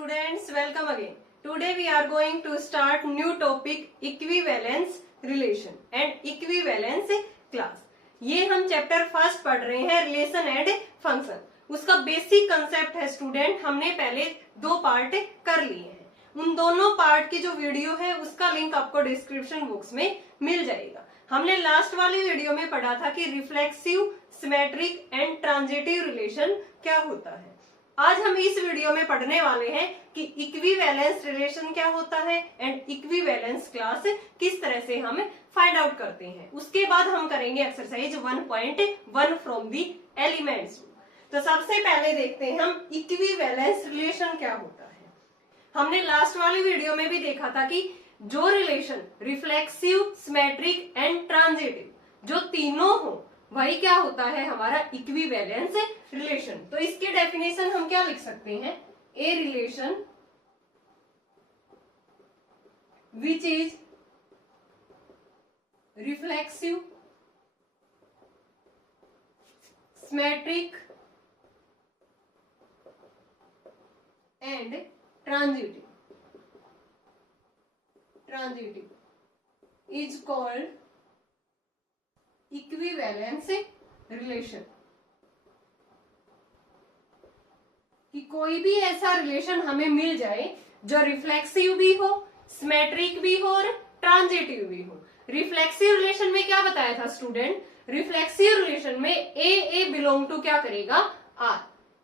students, welcome again. Today we are going to start new topic equivalence relation and equivalence class. ये हम chapter first पढ़ रहे हैं relation and function. उसका basic concept है student, हमने पहले दो पार्ट कर लिए हैं. उन दोनों पार्ट की जो वीडियो है उसका लिंक आपको डिस्क्रिप्शन बॉक्स में मिल जाएगा. हमने लास्ट वाली वीडियो में पढ़ा था कि reflexive, symmetric and transitive relation क्या होता है. आज हम इस वीडियो में पढ़ने वाले हैं कि इक्विवेलेंस रिलेशन क्या होता है एंड इक्विवेलेंस क्लास किस तरह से हम फाइंड आउट करते हैं. उसके बाद हम करेंगे एक्सरसाइज 1.1 फ्रॉम दी एलिमेंट्स. तो सबसे पहले देखते हैं हम इक्विवेलेंस रिलेशन क्या होता है. हमने लास्ट वाली वीडियो में भी देखा था कि जो relation reflexive, symmetric and transitive जो तीनों हो वही क्या होता है हमारा इक्विवेलेंस रिलेशन. तो इसके डेफिनेशन हम क्या लिख सकते हैं, a relation which is reflexive, symmetric and transitive is called equivalence relation. कि कोई भी ऐसा रिलेशन हमें मिल जाए जो रिफ्लेक्सिव भी हो, सिमेट्रिक भी हो और ट्रांजिटिव भी हो. रिफ्लेक्सिव रिलेशन में क्या बताया था स्टूडेंट, रिफ्लेक्सिव रिलेशन में ए बिलोंग टू क्या करेगा, आर.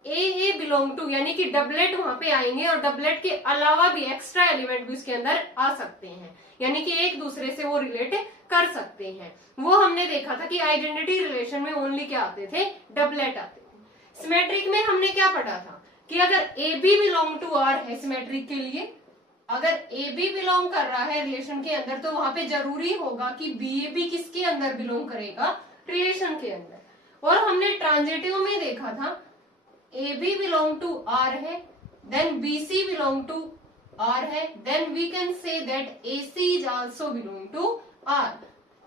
ए बिलोंग टू यानी कि डबलेट वहां पे आएंगे और डबलेट के अलावा भी एक्स्ट्रा एलिमेंट भी उसके अंदर आ सकते हैं, यानी कि एक दूसरे से वो रिलेट कर सकते हैं. वो हमने देखा था कि आइडेंटिटी रिलेशन में ओनली क्या आते थे, डबलेट आते थे. सिमेट्रिक में हमने क्या पढ़ा था कि अगर A B belong to R है सिमेट्रिक के लिए, अगर ए बी बिलोंग कर रहा है रिलेशन के अंदर तो वहां पे जरूरी होगा कि बी ए बी किसके अंदर बिलोंग करेगा, रिलेशन के अंदर. और हमने ट्रांजिटिव में देखा था A B belong to R है, then B C belong to R है, then we can say that A C is also belong to R.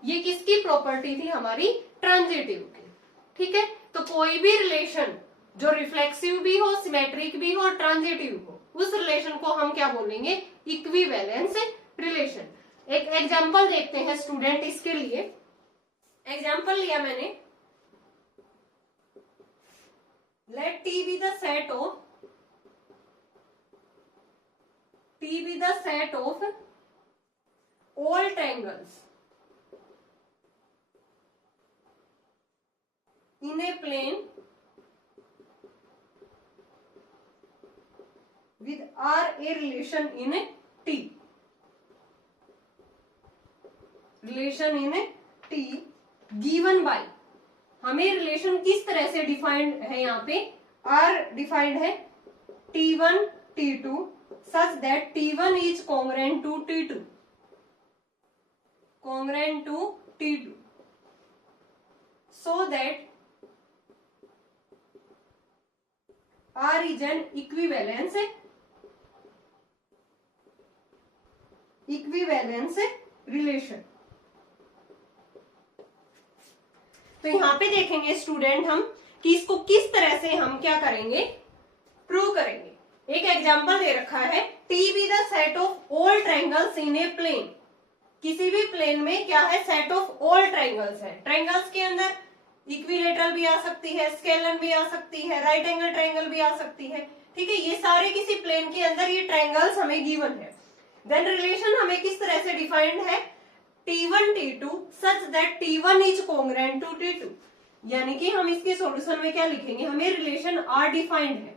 ये किसकी प्रॉपर्टी थी, हमारी ट्रांजिटिव की. ठीक है, तो कोई भी रिलेशन जो रिफ्लेक्सिव भी हो, सिमेट्रिक भी हो, ट्रांजिटिव हो, उस रिलेशन को हम क्या बोलेंगे, इक्विवेलेंस रिलेशन. एक एग्जांपल देखते हैं स्टूडेंट. इसके लिए एग्जांपल लिया मैंने, let T be the set of all triangles in a plane with R a relation in T. Relation in T given by, हमें रिलेशन किस तरह से डिफाइंड है, यहाँ पे आर डिफाइंड है T1 T2 such that T1 is congruent to T2, congruent to T2 so that R is an equivalence relation. तो यहाँ पे देखेंगे स्टूडेंट हम कि इसको किस तरह से हम क्या करेंगे, प्रूव करेंगे. एक एग्जांपल दे रखा है, T be the set of all triangles in a plane. किसी भी प्लेन में क्या है, सेट ऑफ ऑल ट्रायंगल्स है. ट्रायंगल्स के अंदर इक्विलेटरल भी आ सकती है, स्केलर भी आ सकती है, राइट एंगल ट्रायंगल भी आ सकती है. ठीक है, ये सारे किसी प्लेन के अंदर ये ट्रायंगल्स हमें गिवन है. देन रिलेशन हमें किस तरह से डिफाइंड है, T1 T2 such that T1 is congruent to T2. यानी कि हम इसके सॉल्यूशन में क्या लिखेंगे, हमें रिलेशन R डिफाइंड है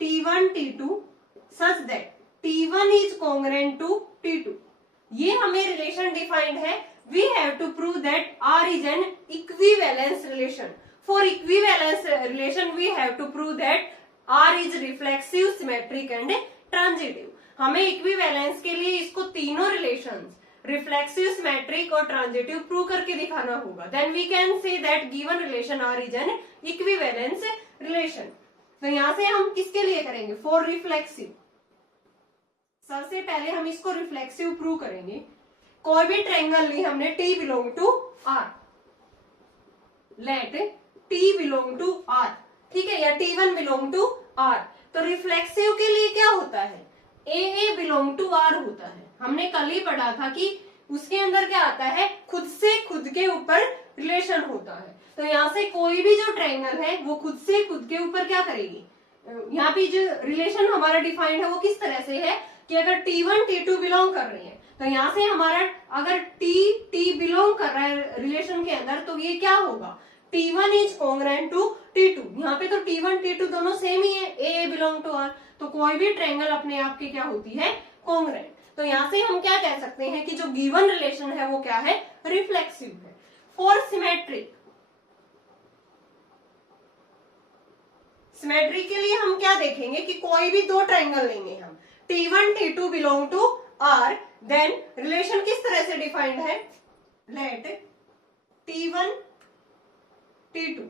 T1 T2 such that T1 is congruent to T2. ये हमें रिलेशन डिफाइंड है. We have to prove that R is an equivalence relation. For equivalence relation we have to prove that R is reflexive, symmetric and transitive. हमें equivalence के लिए इसको तीनों relations reflexive, symmetric और transitive prove करके दिखाना होगा. Then we can say that given relation R is an equivalence relation. तो यहां से हम किसके लिए करेंगे, फॉर रिफ्लेक्सिव. सबसे पहले हम इसको रिफ्लेक्सिव प्रूव करेंगे. कोई भी ट्रायंगल ली हमने, T belong to R, let T belong to R. ठीक है, या T1 बिलोंग टू आर. तो रिफ्लेक्सिव के लिए क्या होता है, ए बिलोंग टू आर होता है। हमने कल ही पढ़ा था कि उसके अंदर क्या आता है, खुद से खुद के ऊपर रिलेशन होता है। तो यहाँ से कोई भी जो ट्रायंगल है वो खुद से खुद के ऊपर क्या करेगी, यहाँ पे जो रिलेशन हमारा डिफाइंड है वो किस तरह से है कि अगर T1 T2 बिलोंग कर रही है तो यहाँ से हमारा अगर T बिलोंग कर रहा है रिलेशन के अंदर तो ये क्या होगा, T1 is congruent to T2। यहाँ पे तो T1 T2 दोनों सेम ही है, ए बिलोंग टू आर, तो कोई भी ट्रायंगल अपने आप की क्या होती है, कॉन्ग्रुएंट। तो यहाँ से हम क्या कह सकते हैं कि जो गिवन रिलेशन है वो क्या है, रिफ्लेक्सिव है। फॉर सिमेट्रिक, सिमेट्री के लिए हम क्या देखेंगे कि कोई भी दो ट्रायंगल लेंगे हम, T1 T2 belong to R, then relation किस तरह से डिफाइंड है, late T1 T2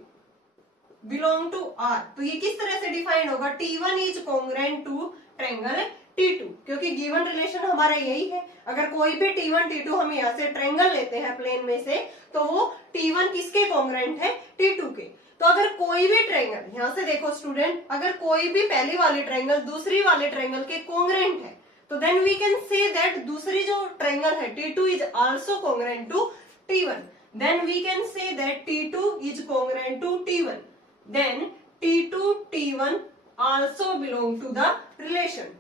belong to R। तो ये किस तरह से डिफाइंड होगा, T1 is congruent to triangle T2, क्योंकि गिवन रिलेशन हमारा यही है। अगर कोई भी T1 T2 हम यहाँ से ट्रायंगल लेते हैं प्लेन में से तो वो T1 किसके कॉन्ग्रुएंट है, T2 के। तो अगर कोई भी ट्रायंगल, यहाँ से देखो स्टूडेंट, अगर कोई भी पहली वाली ट्रायंगल दूसरी वाले ट्रायंगल के कॉन्ग्रुएंट है तो then we can say that दूसरी जो ट्रायंगल है T2 is also congruent to T1, then we can say that T2 is congruent to T1, then T2 T1 also belong to the relation,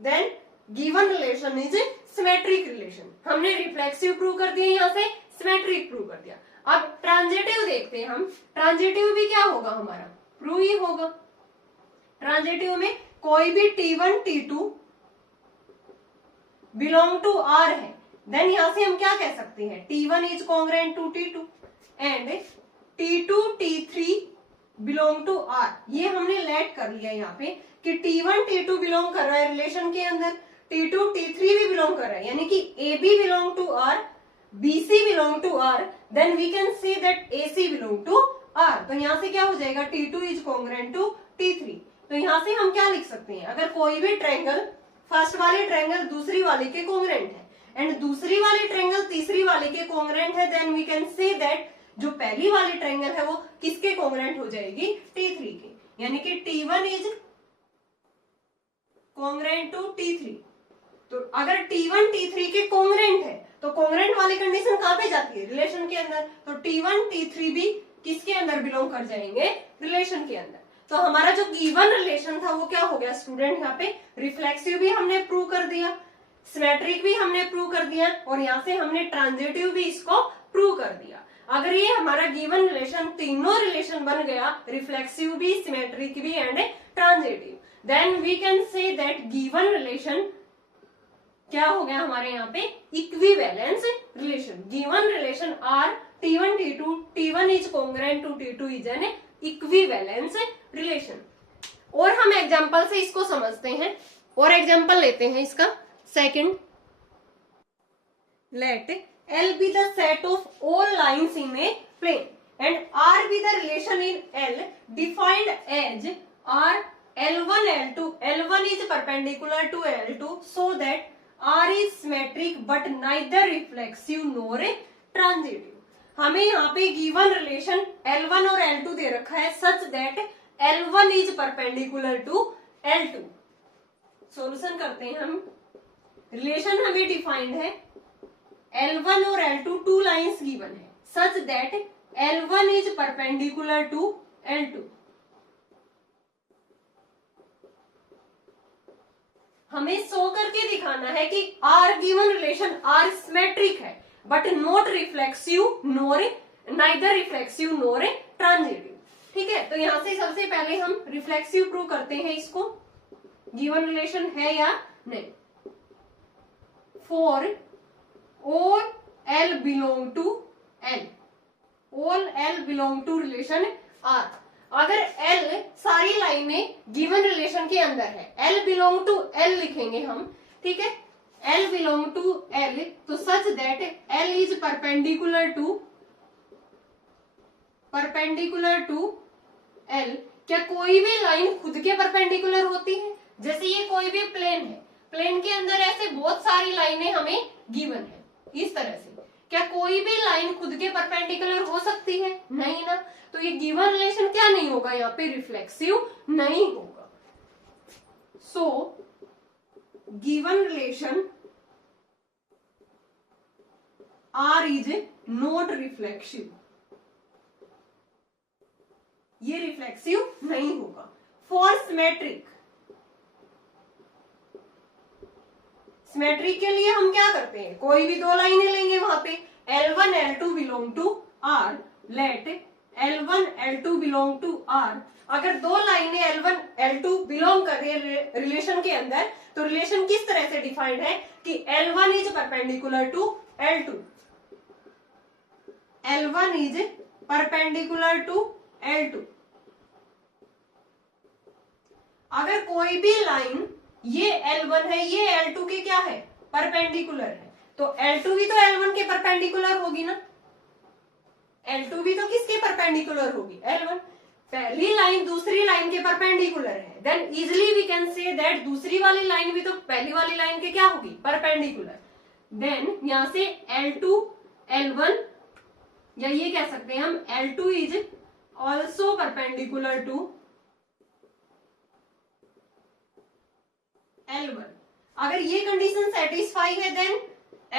then given relation is symmetric relation. हमने reflexive prove कर दिया, यहाँ से symmetric prove कर दिया। अब transitive देखते हैं हम, ट्रांजिटिव भी क्या होगा हमारा, प्रूव ही होगा। ट्रांजिटिव में कोई भी T1 T2 belong to R है, देन यहां से हम क्या कह सकते हैं, T1 is congruent to T2 and T2 T3 belong to R। ये हमने लेट कर लिया यहाँ पे कि T1 T2 बिलोंग कर रहा है रिलेशन के अंदर, T2 T3 भी बिलोंग कर रहा है, यानी कि AB belong to R, BC belong to R, then we can say that AC belong to R। तो यहाँ से क्या हो जाएगा, T2 is congruent to T3। तो यहाँ से हम क्या लिख सकते हैं, अगर कोई भी ट्रायंगल फर्स्ट वाली ट्रायंगल दूसरी वाली के कॉन्ग्रुएंट है एंड दूसरी वाली ट्रायंगल तीसरी वाली के कॉन्ग्रुएंट है, then we can say that जो पहली वाली ट्रायंगल है वो किसके कॉन्ग्रुएंट हो जाएगी, T3 के, यानी कि T1 is congruent to T3। तो अगर T1 T3 के कॉन्ग्रुएंट है तो कॉन्ग्रुएंट वाली कंडीशन कहां पे जाती है, रिलेशन के अंदर। तो T1 T3 भी किसके अंदर बिलोंग कर जाएंगे, रिलेशन के अंदर। तो हमारा जो गिवन रिलेशन था वो क्या हो गया स्टूडेंट, यहाँ पे रिफ्लेक्सिव भी हमने प्रूव कर दिया, सिमेट्रिक भी हमने प्रूव कर दिया और यहाँ से हमने ट्रांजिटिव भी इसको प्रूव कर दिया। अगर ये हमारा गिवन रिलेशन तीनों रिलेशन बन गया, रिफ्लेक्सिव भी, सिमेट्रिक भी and transitive, then we can say that given relation क्या हो गया हमारे यहाँ पे, equivalence relation. Given relation R T1 T2, T1 is congruent to T2 is an equivalence relation. और हम एग्जांपल से इसको समझते हैं, और एग्जांपल लेते हैं इसका second, let L be the set of all lines in a plane and R be the relation in L defined as R L1 L2, L1 is perpendicular to L2 so that R is symmetric but neither reflexive nor transitive। हमें यहाँ पे given relation L1 और L2 दे रखा है such that L1 is perpendicular to L2। Solution करते हैं हम, रिलेशन हमें डिफाइंड है L1 और L2 टू लाइंस गिवन है such that L1 is perpendicular to L2। हमें शो करके दिखाना है कि R given relation R symmetric है but not reflexive nor, neither reflexive nor transitive. ठीक है, तो यहां से सबसे पहले हम रिफ्लेक्सिव प्रूव करते हैं इसको, गिवन रिलेशन है या नहीं। For all L belong to L, all L belong to relation R। अगर L सारी लाइनें गिवन रिलेशन के अंदर है, L belong to L लिखेंगे हम, ठीक है, L belong to L, तो such that L is perpendicular to L। क्या कोई भी लाइन खुद के परपेंडिकुलर होती है, जैसे ये कोई भी प्लेन है, प्लेन के अंदर ऐसे बहुत सारी लाइनें हमें गिवन है इस तरह से, क्या कोई भी लाइन खुद के परपेंडिकुलर हो सकती है, नहीं ना। तो ये गिवन रिलेशन क्या नहीं होगा यहाँ पे, रिफ्लेक्सिव नहीं होगा। So given relation R is not reflexive, ये रिफ्लेक्सिव नहीं होगा। फॉर सिमेट्रिक, सिमेट्रिक के लिए हम क्या करते हैं, कोई भी दो लाइनें लेंगे वहां पे L1 L2 belong to R, let L1 L2 belong to R। अगर दो लाइनें L1 L2 बिलोंग कर रही है रिलेशन के अंदर, तो रिलेशन किस तरह से डिफाइंड है कि L1 is perpendicular to L2, L1 is perpendicular to L2। अगर कोई भी लाइन, ये L1 है, ये L2 के क्या है, परपेंडिकुलर है, तो L2 भी तो L1 के परपेंडिकुलर होगी ना, L2 भी तो किसके परपेंडिकुलर होगी, L1। पहली लाइन दूसरी लाइन के परपेंडिकुलर है, then easily we can say that दूसरी वाली लाइन भी तो पहली वाली लाइन के क्या होगी, परपेंडिकुलर। देन यहां से L2 L1, या ये कह सकते हैं हम L2 is also perpendicular to L1। अगर ये कंडीशन सेटिस्फाई है, then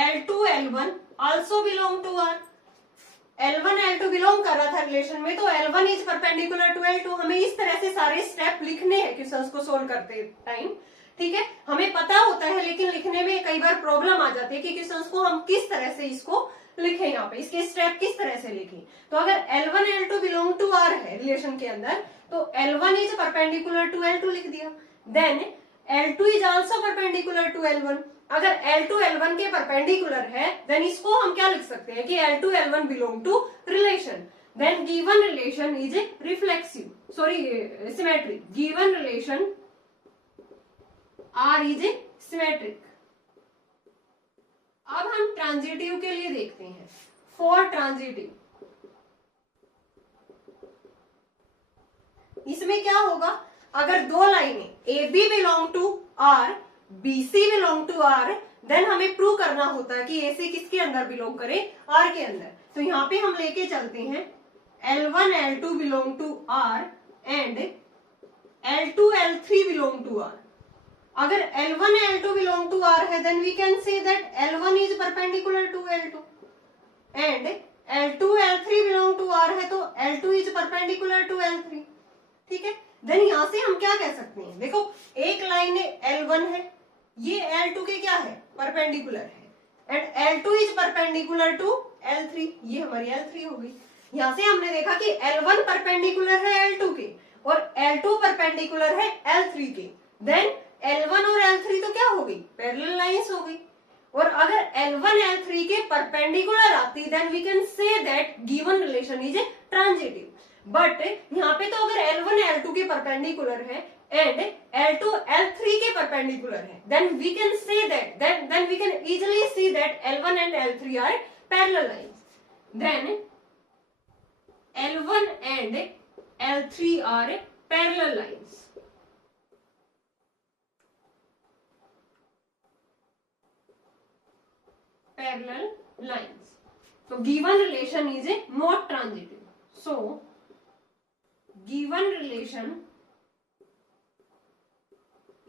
L2 L1 also belong to R। L1 L2 belong कर रहा था रिलेशन में, तो L1 is perpendicular to L2। हमें इस तरह से सारे स्टेप लिखने हैं क्वेश्चंस को सोल्व करते टाइम, ठीक है। हमें पता होता है, लेकिन लिखने में कई बार प्रॉब्लम आ जाती है कि क्वेश्चंस को हम किस तरह से इसको लिखें, यहाँ पे इसके स्टेप किस तरह से लिखें। तो अगर L1 L2 belong to R है रिलेशन के अंदर, तो L1 is perpendicular to L2 लिख दिया। Then L2 is also perpendicular to L1। अगर L2 L1 के परपेंडिकुलर है, देन इसको हम क्या लिख सकते हैं कि L2 L1 belong to relation. Then given relation is reflexive, sorry symmetric, given relation R is symmetric. अब हम ट्रांजिटिव के लिए देखते हैं। फॉर ट्रांजिटिव, इसमें क्या होगा, अगर दो लाइनें AB belong to R, BC belong to R, then हमें प्रूव करना होता है कि AC किसके अंदर बिलोंग करे, R के अंदर। तो यहाँ पे हम लेके चलते हैं L1 L2 belong to R and L2 L3 belong to R। अगर L1 L2 belong to R है, then we can say that L1 is perpendicular to L2 and L2 L3 belong to R है, तो L2 is perpendicular to L3, ठीक है। Then यहां से हम क्या कह सकते हैं, देखो एक लाइन L1 है, ये L2 के क्या है, परपेंडिकुलर है, and L2 is perpendicular to L3, ये हमारी L3 हो गई। यहां से हमने देखा कि L1 परपेंडिकुलर है L2 के और L2 परपेंडिकुलर है L3 के। देन L1 और L3 तो क्या हो गई, पैरेलल लाइंस हो गई। और अगर L1 L3 के परपेंडिकुलर आती, then we can say that given relation is transitive. But यहाँ पे तो अगर L1 L2 के परपेंडिकुलर है एंड L2 L3 के परपेंडिकुलर है, then we can say that then we can easily see that L1 and L3 are parallel lines. Then L1 and L3 are parallel lines. Parallel lines. So given relation is not transitive. So given relation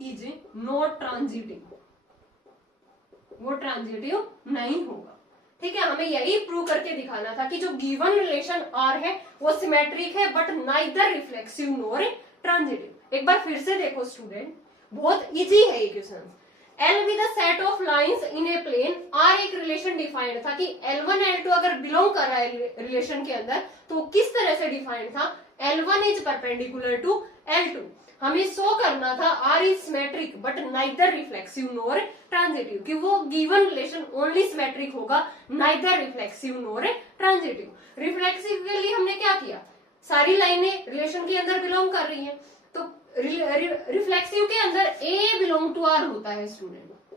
is not transitive. वो transitive नहीं होगा, ठीक है। हमें यही prove करके दिखाना था कि जो गिवन रिलेशन R है वो सिमेट्रिक है, but neither reflexive nor transitive. एक बार फिर से देखो स्टूडेंट, बहुत इजी है ये question. L with a set of lines in a plane, R एक रिलेशन डिफाइंड था कि L1 L2 अगर बिलोंग कर रहा है रिलेशन के अंदर, तो किस तरह से डिफाइंड था, L1 is perpendicular to L2। हमें शो करना था R is symmetric but neither reflexive nor transitive, कि वो गिवन रिलेशन ओनली सिमेट्रिक होगा, neither reflexive nor transitive. Reflexive के लिए हमने क्या किया, सारी लाइनें रिलेशन के अंदर बिलोंग कर रही हैं, तो रिफ्लेक्सिव के अंदर A बिलोंग टू R होता है स्टूडेंट।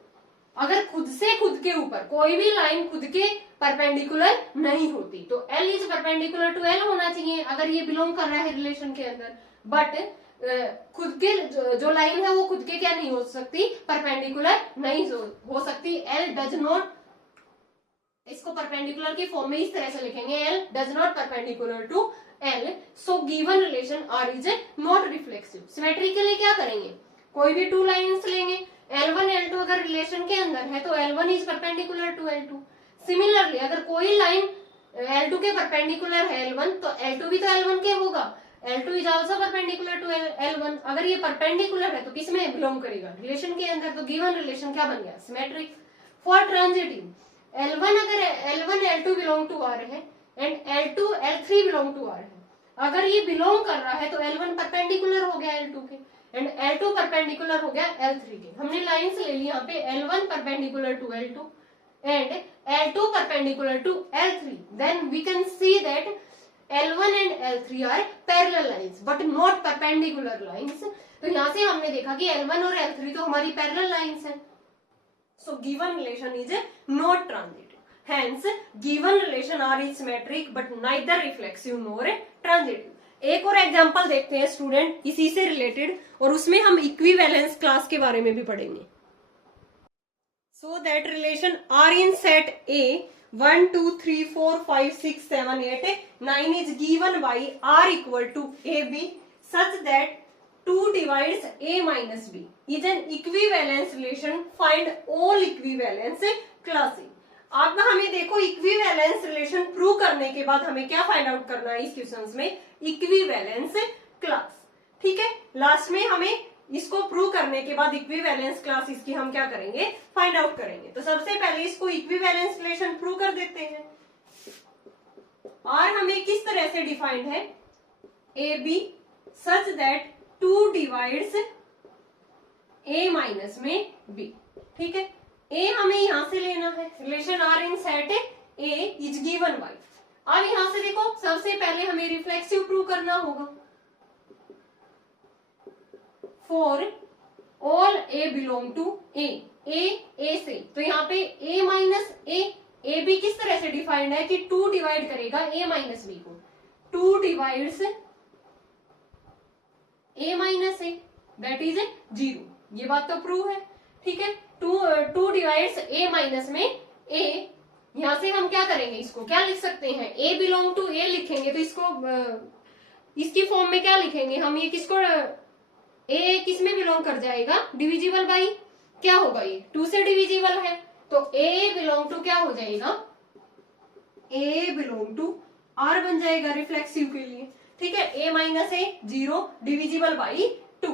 अगर खुद से खुद के ऊपर कोई भी लाइन खुद के परपेंडिकुलर नहीं होती, तो L is perpendicular to L होना चाहिए अगर ये बिलोंग कर रहा है रिलेशन के अंदर। बट खुद के जो लाइन है वो खुद के क्या नहीं हो सकती, परपेंडिकुलर नहीं हो सकती। L डज नॉट, इसको परपेंडिकुलर की फॉर्म में इस तरह से लिखेंगे, L does not perpendicular to L, so given relation R is not reflexive। Symmetry के लिए क्या करेंगे, कोई भी टू लाइंस लेंगे, L1 L2 अगर रिलेशन के अंदर है तो L1 is perpendicular to L2। Similarly अगर कोई लाइन L2 के परपेंडिकुलर है L1 तो L2 भी तो L1 के होगा, L2 is also perpendicular to L1। अगर ये परपेंडिकुलर है तो किस में बिलोंग करेगा, रिलेशन के अंदर। तो गिवन रिलेशन क्या बन गया, सिमेट्रिक। फॉर ट्रांजिटिव L1 अगर L1 L2 belong to R है and L2 L3 belong to R है, अगर ये बिलोंग कर रहा है तो L1 परपेंडिकुलर हो गया L2 के एंड L2 परपेंडिकुलर हो गया L3 के। हमने लाइंस ले ली यहाँ पे L1 perpendicular to L2 and L2 perpendicular to L3, then we can see that L1 and L3 are parallel lines but not perpendicular lines। तो यहाँ से हमने देखा कि L1 और L3 तो हमारी parallel lines हैं। So given relation is not transitive, hence given relation are is symmetric but neither reflexive nor transitive। एक और एग्जांपल देखते हैं स्टूडेंट इसी से रिलेटेड, और उसमें हम इक्विवेलेंस क्लास के बारे में भी पढ़ेंगे। So that relation R in set A 1 2 3 4 5 6 7 8 9 is given by R equal to AB such that 2 divides A minus B is an equivalence relation। Find all equivalence classes। अब हमें देखो इक्विवेलेंस रिलेशन प्रूव करने के बाद हमें क्या find out करना है इस क्वेश्चंस में, इक्विवेलेंस क्लास। ठीक है, लास्ट में हमें इसको प्रूव करने के बाद इक्विवेलेंस क्लास इसकी हम क्या करेंगे, फाइंड आउट करेंगे। तो सबसे पहले इसको इक्विवेलेंस रिलेशन प्रूव कर देते हैं। और हमें किस तरह से डिफाइंड है, ए B such that 2 divides A minus में बी। ठीक है, ए हमें यहां से लेना है, relation R in set A is given by. अब यहां से देखो सबसे पहले हमें रिफ्लेक्सिव प्रूव करना होगा। For all A belong to A से, तो यहाँ पे ए माइनस ए बी किस तरह से डिफाइंड है कि 2 डिवाइड करेगा ए माइनस बी को, 2 divides A minus A that is 0। ये बात तो प्रूव है। ठीक है, 2 डिवाइड्स ए माइनस में ए, यहां से हम क्या करेंगे, इसको क्या लिख सकते हैं, ए बिलोंग टू ए लिखेंगे तो इसको इसकी फॉर्म में क्या लिखेंगे हम, ये किसको, ए किस में बिलोंग कर जाएगा, डिविजिबल बाई क्या होगा, ये 2 से डिविजिबल है तो ए बिलोंग टू क्या हो जाएगा, ए बिलोंग टू आर बन जाएगा रिफ्लेक्सिव के लिए। ठीक है, A minus A 0 divisible by 2।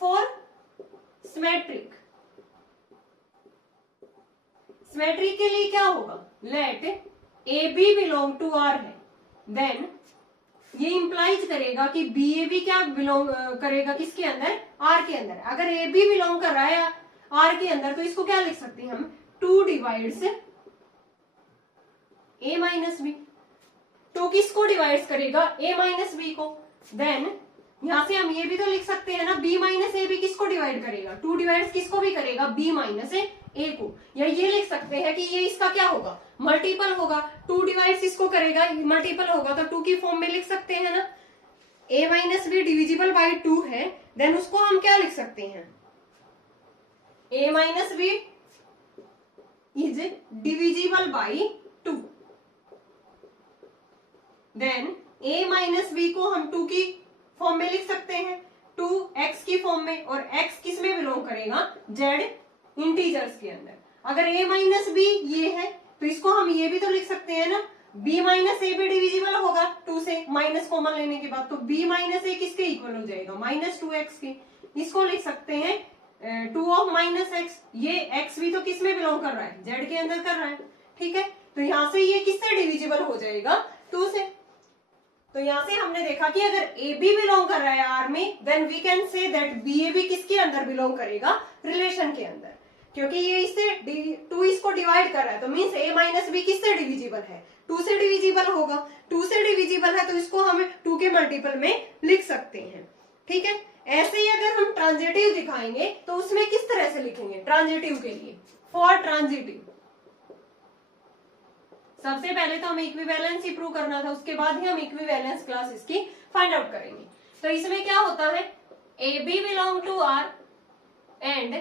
For symmetric, symmetric के लिए क्या होगा, let A B belong to R है, देन ये इंप्लाइज करेगा कि बी ए बी क्या बिलोंग करेगा किसके अंदर, आर के अंदर। अगर ए बी बिलोंग कर रहा है आर के अंदर तो इसको क्या लिख सकते हैं हम, 2 डिवाइड्स ए माइनस बी। तो किसको डिवाइड्स करेगा, ए माइनस बी को। देन यहां से हम ये भी तो लिख सकते हैं ना, बी माइनस ए बी किसको डिवाइड करेगा, 2 डिवाइड्स किसको भी करेगा, बी माइनस ए को। या ये लिख सकते हैं कि ये इसका क्या होगा, मल्टीपल होगा, 2 डिवाइड्स इसको करेगा, मल्टीपल होगा तो 2 की फॉर्म में लिख सकते हैं ना। A minus b divisible by 2 है, देन उसको हम क्या लिख सकते हैं, a minus b is divisible by 2। Then a minus b को हम 2 की फॉर्म में लिख सकते हैं, 2x की फॉर्म में, और x किस में बिलोंग करेगा, z इंटीजर्स के अंदर। अगर a माइनस बी ये है तो इसको हम ये भी तो लिख सकते हैं ना, b माइनस ए भी डिविजिबल होगा 2 से, माइनस कॉमन लेने के बाद, तो b माइनस ए किसके इक्वल हो जाएगा, -2x के। इसको लिख सकते हैं 2 ऑफ माइनस एक्स, ये x भी तो किस में बिलोंग कर रहा है, z के अंदर कर रहा है। ठीक है, तो यहां से ये किससे डिविजिबल हो जाएगा, 2 से। तो यहां से हमने देखा कि अगर ए बी बिलोंग कर रहा है आर में, then we can say that B A B किसके अंदर बिलोंग करेगा, रिलेशन के अंदर। क्योंकि ये इससे 2 इसको डिवाइड कर रहा है तो मीन्स ए माइनस बी किससे डिविजिबल है, 2 से डिविजिबल होगा। 2 से डिविजिबल है तो इसको हम 2 के मल्टीपल में लिख सकते हैं। ठीक है, ऐसे ही अगर हम ट्रांजिटिव दिखाएंगे तो उसमें किस तरह से लिखेंगे, ट्रांजिटिव के लिए, फॉर ट्रांजिटिव सबसे पहले तो हमें इक्विवेलेंस ही प्रूव करना था, उसके बाद ही हम इक्विवेलेंस क्लास इसकी फाइंड आउट करेंगे। तो इसमें क्या होता है, A B belong to R and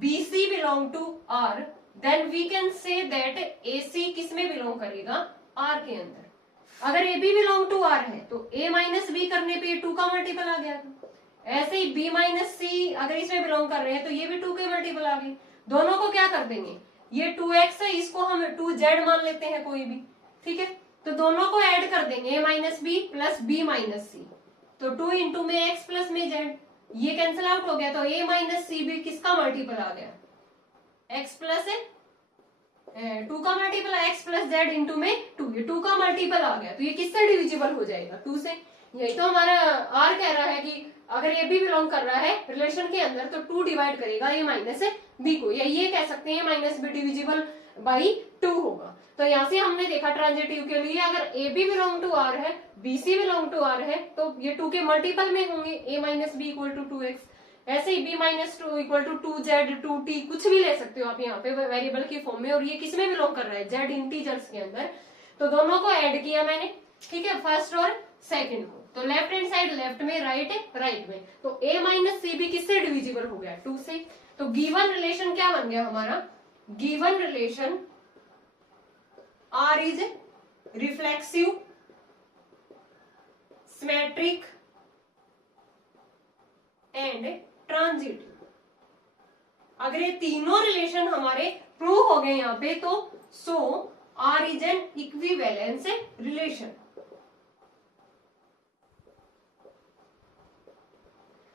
b C belong to R, then we can say that A c किस में बिलोंग करेगा, आर के अंदर। अगर A B belong to R है तो ए माइनस बी करने पे 2 का मल्टीपल आ गया था, ऐसे ही b माइनस सी अगर इसमें बिलोंग कर रहे हैं तो ये भी 2 के मल्टीपल आ गए। दोनों को क्या कर देंगे, ये 2x है, इसको हम 2z मान लेते हैं कोई भी, ठीक है। तो दोनों को ऐड कर देंगे a minus b plus b minus c, तो 2 इंटू में x प्लस में z, ये कैंसिल आउट हो गया, तो a माइनस सी भी किसका मल्टीपल आ गया, x प्लस 2 का multiple x plus z into में 2, ये 2 का मल्टीपल आ गया, तो ये किससे डिविजिबल हो जाएगा, 2 से। यही तो हमारा r कह रहा है कि अगर ये भी बिलोंग कर रहा है रिलेशन के अंदर तो 2 डिवाइड करेगा a माइनस b को, या ये कह सकते हैं माइनस बी डिविजिबल बाई 2 होगा। तो यहाँ से हमने देखा ट्रांजिटिव के लिए अगर A B belong to R है, b C belong to R है, तो ये 2 के मल्टीपल में होंगे, a minus B equal to 2x। ऐसे ही b minus 2 equal to 2z 2t, कुछ भी ले सकते हो आप यहाँ पे वेरिएबल की फॉर्म में, और ये किस में बिलोंग कर रहा है, z इंटीजर्स के अंदर। तो दोनों को ऐड किया मैंने, ठीक है, फर्स्ट और सेकंड को, तो लेफ्ट हैंड साइड लेफ्ट में, राइट में, तो a माइनस सी भी किससे डिविजिबल हो गया, 2 से। तो गिवन रिलेशन क्या बन गया हमारा, given relation R is reflexive, symmetric and transitive. अगर ये तीनों रिलेशन हमारे प्रूव हो गए यहाँ पे, तो सो R is an equivalence relation.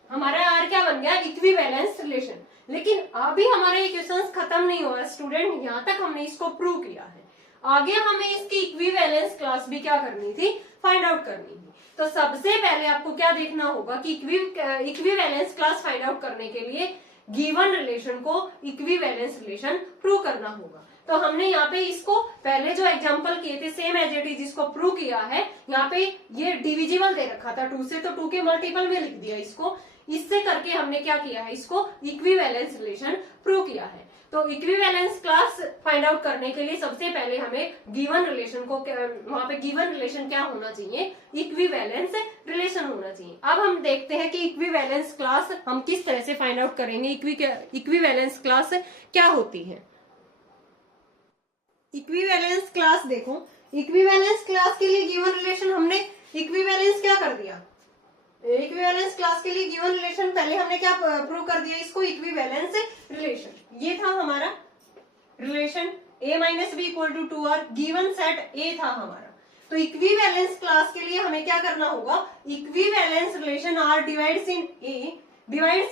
हमारा R क्या बन गया, इक्विवेलेंस रिलेशन। लेकिन अभी हमारा ये क्वेश्चंस खत्म नहीं हुआ स्टूडेंट, यहाँ तक हमने इसको प्रूव किया है, आगे हमें इसकी इक्विवेलेंस क्लास भी क्या करनी थी, फाइंड आउट करनी थी। तो सबसे पहले आपको क्या देखना होगा कि इक्विवेलेंस क्लास फाइंड आउट करने के लिए गिवन रिलेशन को इक्विवेलेंस रिलेशन प्रूव करना होगा। तो हमने यहाँ पे इसको पहले जो एग्जांपल किए थे सेम एज इट इज इसको प्रूव किया है। यहाँ पे ये डिविजिबल दे रखा था 2 से, तो 2 के मल्टीपल में लिख दिया इसको। इससे करके हमने क्या किया है, इसको इक्विवेलेंस रिलेशन प्रूव किया है। तो इक्विवेलेंस क्लास फाइंड आउट करने के लिए सबसे पहले हमें गिवन रिलेशन को, वहां पे गिवन रिलेशन क्या होना चाहिए, इक्विवेलेंस रिलेशन होना चाहिए। अब हम देखते हैं कि इक्विवेलेंस क्लास हम किस तरह से फाइंड आउट करेंगे, इक्विवेलेंस क्लास क्या होती है। इक्विवेलेंस क्लास देखो, इक्विवेलेंस क्लास के लिए गिवन रिलेशन हमने इक्विवेलेंस क्या कर दिया, इक्विवेलेंस क्लास के लिए गिवन रिलेशन पहले हमने क्या प्रूव कर दिया, इसको इक्विवेलेंस रिलेशन। ये था हमारा relation a minus B equal to 2r, given set a था हमारा। तो इक्विवेलेंस क्लास के लिए हमें क्या करना होगा, equivalence relation r divides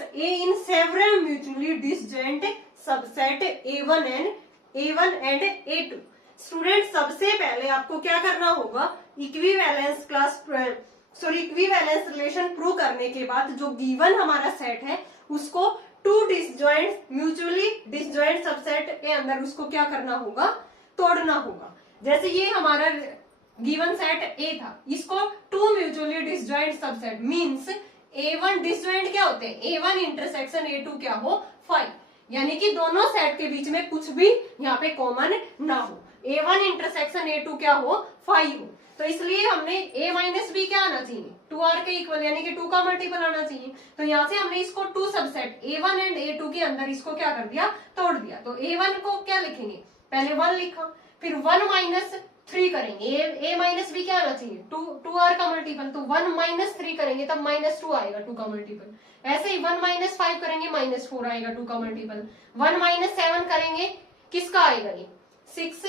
a in several mutually disjoint subset a1 and a2। Student सबसे पहले आपको क्या करना होगा, इक्विवेलेंस रिलेशन प्रूव करने के बाद जो गिवन हमारा सेट है उसको 2 म्यूचुअली डिसजॉइंट सबसेट के अंदर उसको क्या करना होगा, तोड़ना होगा। जैसे ये हमारा गिवन सेट A था, इसको 2 mutually disjoint subset means A1 disjoint क्या होते हैं, A1 इंटरसेक्शन A2 क्या हो, 5, यानी कि दोनों सेट के बीच में कुछ भी यहाँ पे कॉमन ना हो, A1 इंटरसेक्शन A2 क्या हो, 5 हो। तो इसलिए हमने a माइनस बी क्या आना चाहिए, 2r के इक्वल, यानी कि 2 का मल्टीपल आना चाहिए। तो यहाँ से हमने इसको 2 सबसेट a1 एंड a2 के अंदर इसको क्या कर दिया, तोड़ दिया। तो a1 को क्या लिखेंगे, पहले 1 लिखा, फिर 1 माइनस 3 करेंगे, a माइनस बी क्या आना चाहिए, 2r का मल्टीपल, तो 1 माइनस 3 करेंगे तब -2 आएगा 2 का मल्टीपल। ऐसे ही 1 माइनस 5 करेंगे -4 आएगा 2 का मल्टीपल। 1 माइनस 7 करेंगे किसका आएगा, ये 6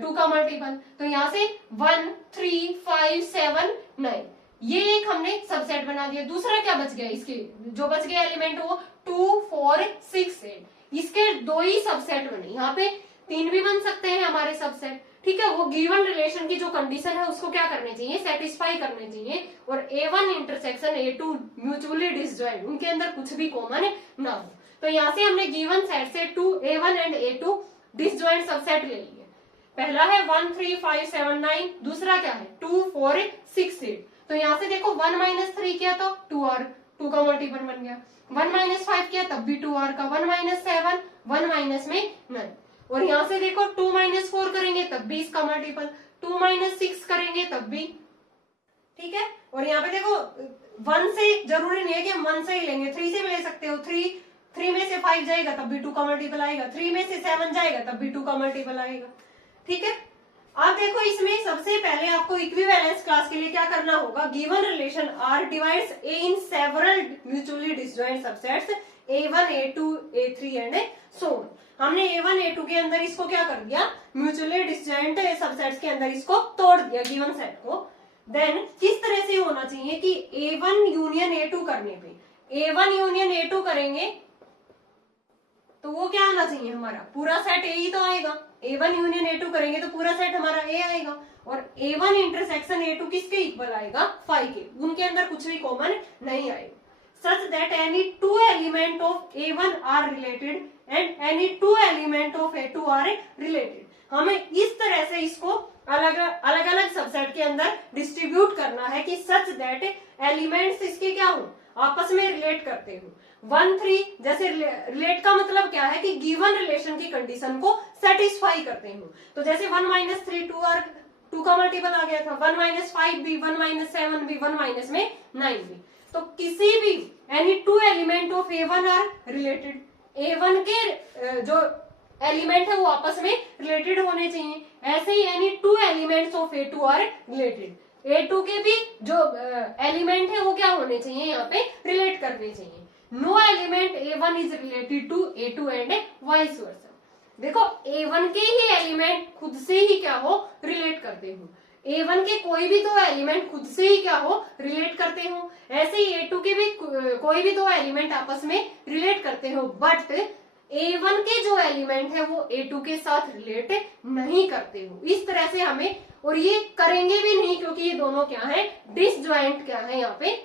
2 का मल्टीपल। तो यहाँ से 1 3 5 7 9 ये एक हमने सबसेट बना दिया। दूसरा क्या बच गया, इसके जो बच गया एलिमेंट वो 2 4 6 8, इसके 2 ही सबसेट बने। यहाँ पे 3 भी बन सकते हैं हमारे सबसेट, ठीक है। वो गिवन रिलेशन की जो कंडीशन है उसको क्या करने चाहिए, सेटिस्फाई करने चाहिए। और a1 intersection a2 mutually disjoint, उनके अंदर कुछ भी कॉमन ना हो। तो यहाँ से हमने गिवन सेट से a1 and a2 disjoint subset ले लिए। पहला है 1 3 5 7 9, दूसरा क्या है 2 4 6 8। तो यहाँ से देखो 1 माइनस 3 किया तो 2r, 2 का मल्टीपल बन गया। 1 माइनस 5 किया तब भी 2r का, 1 माइनस 7 1 माइनस में 9। और यहाँ से देखो 2 माइनस 4 करेंगे तब भी इसका मल्टीपल, 2 माइनस 6 करेंगे तब भी, ठीक है। और यहाँ पे देखो 1 से जरूरी नहीं है कि हम 1 से ही लेंगे, 3 से भी ले सकते हो। 3 में से 5 जाएगा तब भी 2 का मल्टीपल आएगा, 3 में से 7 जाएगा तब भी 2 का मल्टीपल आएगा, ठीक है। अब देखो इसमें सबसे पहले आपको आपको इक्विवेलेंस क्लास के लिए क्या करना होगा, given relation R divides A in several mutually disjoint subsets A1, A2, A3 and so on। हमने A1, A2 के अंदर इसको क्या कर दिया, म्यूचुअली डिसजॉइंट सबसेट्स के अंदर इसको तोड़ दिया गिवन सेट को। देन किस तरह से होना चाहिए कि A1 यूनियन A2 करने पे A1 यूनियन A2 करेंगे तो वो क्या आना चाहिए, हमारा पूरा सेट A ही तो आएगा। A1 यूनियन A2 करेंगे तो पूरा सेट हमारा A आएगा, और A1 इंटरसेक्शन A2 किसके इक्वल आएगा, 5 के। उनके अंदर कुछ भी कॉमन नहीं आएगा। such that any two element of A1 are related and any two element of A2 are related। हमें इस तरह से इसको अलग अलग सबसेट के अंदर डिस्ट्रीब्यूट करना है कि सच दैट एलिमेंट्स इसके क्या हो, आपस में रिलेट करते हो। 1, 3 जैसे रिलेट का मतलब क्या है कि गिवन रिलेशन की कंडीशन को सेटिस्फाई करते हो। तो जैसे 1 - 3 2 का मल्टीपल आ गया था, 1 - 5 भी, 1 - 7 भी, 1 - 9 भी। तो किसी भी any two element of A1 are related, A1 के जो एलिमेंट है वो आपस में रिलेटेड होने चाहिए। ऐसे ही any two elements of A2 are related, A2 के भी जो एलिमेंट है वो क्या होने चाहिए, यहाँ पे रिलेट करने चाहिए। No element A1 is related to A2 and vice versa. देखो A1 के ही एलिमेंट खुद से ही क्या हो, रिलेट करते हो। A1 के कोई भी दो एलिमेंट खुद से ही क्या हो, रिलेट करते हो। ऐसे ही A2 के भी कोई भी दो एलिमेंट आपस में रिलेट करते हो, बट A1 के जो एलिमेंट है वो A2 के साथ रिलेट नहीं करते हो। इस तरह से हमें, और ये करेंगे भी नहीं क्योंकि ये दोनों क्या है, डिसजॉइंट क्या है, यहाँ पे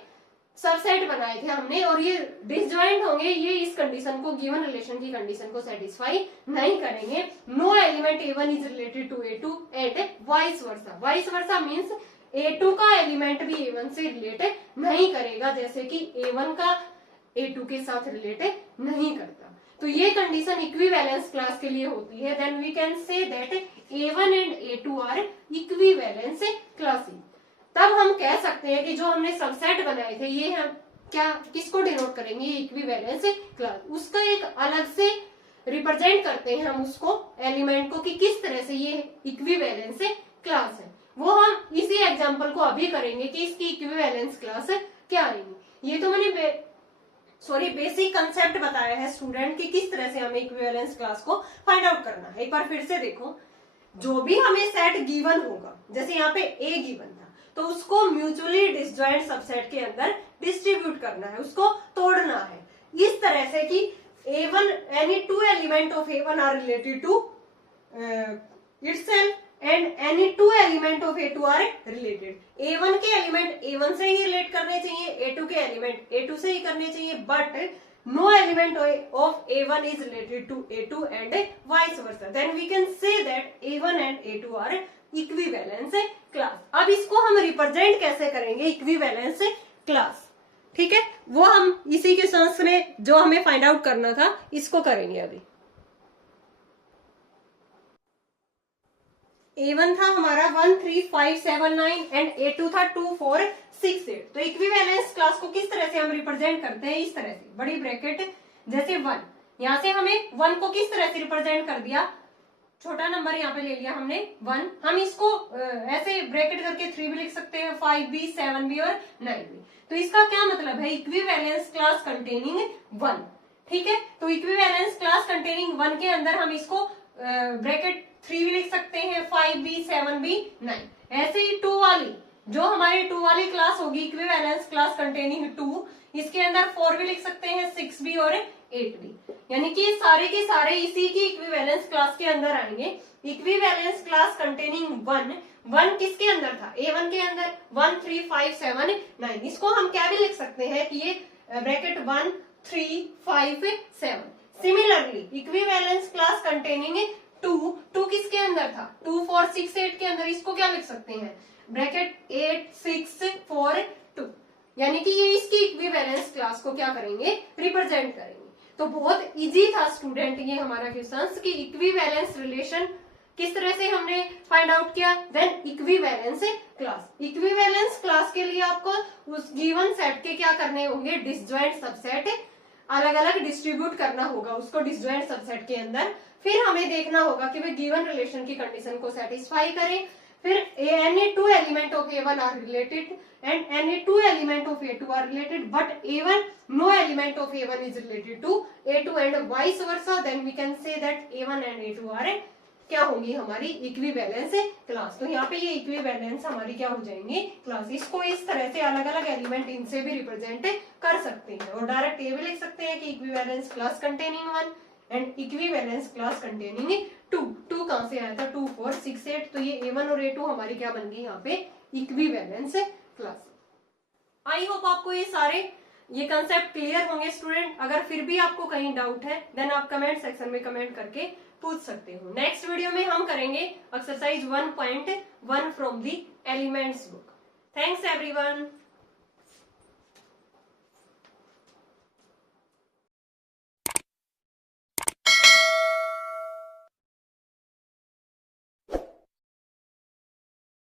सबसेट बनाए थे हमने, और ये डिसजॉइंट होंगे, ये इस कंडीशन को, गिवन रिलेशन की कंडीशन को सेटिस्फाई नहीं करेंगे। No element A1 is related to A2 and vice versa. Vice versa means A2 का एलिमेंट भी A1 से रिलेट नहीं करेगा, जैसे कि A1 का A2 के साथ रिलेट नहीं करता। तो ये कंडीशन इक्विवेलेंस क्लास के लिए होती है। Then we can say that A1 and A2 are equivalence classes. तब हम कह सकते हैं कि जो हमने सबसेट बनाए थे, ये हम क्या किसको डिनोट करेंगे, इक्विवेलेंस क्लास। उसका एक अलग से रिप्रेजेंट करते हैं हम उसको, एलिमेंट को, कि किस तरह से ये इक्विवेलेंस क्लास है। वो हम इसी एग्जांपल को अभी करेंगे कि इसकी इक्विवेलेंस क्लास क्या आएगी। ये तो मैंने बेसिक कंसेप्ट बताया है स्टूडेंट कि किस तरह से हमें इक्विवेलेंस क्लास को फाइंड आउट करना है। एक बार फिर से देखो, जो भी हमें सेट गिवन होगा, जैसे यहाँ पे A गिवन था, तो उसको म्यूचुअली डिसजॉइंट सबसेट के अंदर डिस्ट्रीब्यूट करना है, उसको तोड़ना है इस तरह से कि A1 any two element of A1 are related to itself and any two element of A2 are related. A1 के एलिमेंट A1 से ही रिलेट करने चाहिए, A2 के एलिमेंट A2 से ही करने चाहिए, but no element of A1 is related to A2 and vice versa। Then we can say that A1 and A2 are equivalence class। अब इसको हम रिप्रेजेंट कैसे करेंगे, इक्विवेलेंस क्लास, ठीक है, वो हम इसी के सेंस में जो हमें फाइंड आउट करना था इसको करेंगे। अभी A1 था हमारा 1 3 5 7 9 एंड A2 था 2 4 6 8। तो इक्विवेलेंस क्लास को किस तरह से हम रिप्रेजेंट करते हैं, इस तरह से, बड़ी ब्रैकेट जैसे 1, यहाँ से हमें 1 को किस तरह से रिप्रेजेंट कर दिया, छोटा नंबर यहाँ पे ले लिया हमने 1। हम इसको ऐसे ब्रैकेट करके 3 भी लिख सकते हैं, 5 भी, 7 भी और 9 भी। तो इसका क्या मतलब है, इक्विवेलेंस क्लास कंटेनिंग 1, ठीक है। तो इक्विवेलेंस क्लास कंटेनिंग 1 के अंदर हम इसको ब्रैकेट 3 भी लिख सकते हैं, 5 भी, 7 भी, 9। ऐसे ही 2 वाली, जो हमारी 2 वाली क्लास होगी इक्विवेलेंस क्लास कंटेनिंग 2, इसके अंदर 4 भी लिख सकते हैं, 6 भी और 8 भी। यानी कि सारे के सारे इसी की इक्विवेलेंस क्लास के अंदर आएंगे। इक्विवेलेंस क्लास कंटेनिंग 1 किसके अंदर था, A1 के अंदर, 1 3 5 7 9। इसको हम क्या भी लिख सकते हैं कि ये bracket 1 3 5 7। Similarly equivalence class containing 2 किसके अंदर था, 2 4 6 8 के अंदर, इसको क्या लिख सकते हैं, ब्रैकेट 8 6 4 2। यानी कि ये इसकी इक्विवेलेंस क्लास को क्या करेंगे, रिप्रेजेंट करेंगे। तो बहुत इजी था स्टूडेंट ये हमारा क्वेश्चन कि इक्विवेलेंस रिलेशन किस तरह से हमने फाइंड आउट किया। Then equivalence class, equivalence class के लिए आपको उस गिवन सेट के क्या करने होंगे, डिसजॉइंट सबसेट अलग अलग डिस्ट्रीब्यूट करना होगा उसको डिसजॉइंट सबसेट के अंदर। फिर हमें देखना होगा कि वे गिवन रिलेशन की कंडीशन को सेटिस्फाई करें, फिर any two element of A1 are related and any two element of A2 are related, but A1 no element of A1 is related to A2 and vice versa, then we can say that A1 and A2 are क्या होंगी हमारी equivalence class. तो यहाँ पे ये equivalence हमारी क्या हो जाएंगी क्लास। इसको इस तरह से अलग अलग एलिमेंट इनसे भी रिप्रेजेंट कर सकते हैं और डायरेक्ट ये भी लिख सकते हैं कि equivalence class containing 1 and equivalence class containing 2। 2 कहां से आया था 2 4 6 8, तो ये A1 और A2 हमारी क्या बन गई यहाँ पे इक्विवेलेंस क्लास। आई होप आपको ये कंसेप्ट क्लियर होंगे स्टूडेंट। अगर फिर भी आपको कहीं डाउट है देन आप कमेंट सेक्शन में कमेंट करके पूछ सकते हो। नेक्स्ट वीडियो में हम करेंगे exercise 1.1 from the elements book. Thanks everyone.